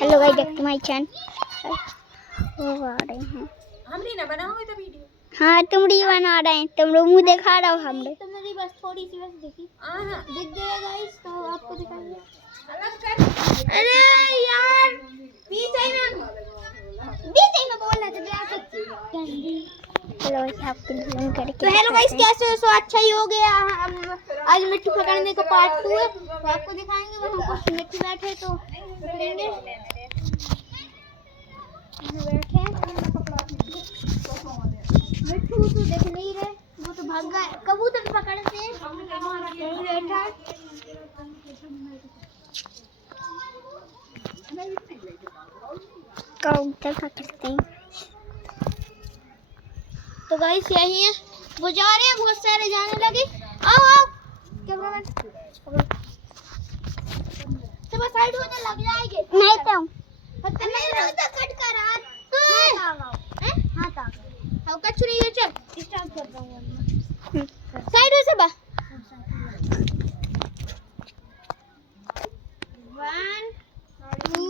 Hello guys, back to my channel. वो आ रहे हैं हमने ना बना हुआ था वीडियो। हाँ, तुम री बना रहे हैं, तुम लोग मुंह दिखा रहे हो। हम लोग तो मेरी बस थोड़ी सी बस दिखी, हां दिख गया गाइस, तो आपको दिखाएंगे। अलग कर। अरे यार बीच में बोलना तो क्या गंदी। हेलो गाइस, आपको ढूंढ करके तो हेलो गाइस, कैसे हो? सो अच्छा ही हो गया। हम आज मिट्टी पकड़ने का पार्ट 2 है, तो आपको दिखाएंगे। वहाँ कुछ मिट्टी बैठे तो पकड़ेंगे। बैठे मिट्टू तो देख नहीं रहे, वो तो भाग गए। कबूतर पकड़ते यही बैठा। कबूतर पकड़ते हैं। तो गाइस यही है, वो जा रहे हैं, बहुत सारे जाने लगे। आओ आओ कैमरामैन, सब साइड होने लग जाएंगे। नहीं तो नहीं तो कट कर हाथ आ गए। हां कछु नहीं है, चल स्टार्ट कर रहा हूं।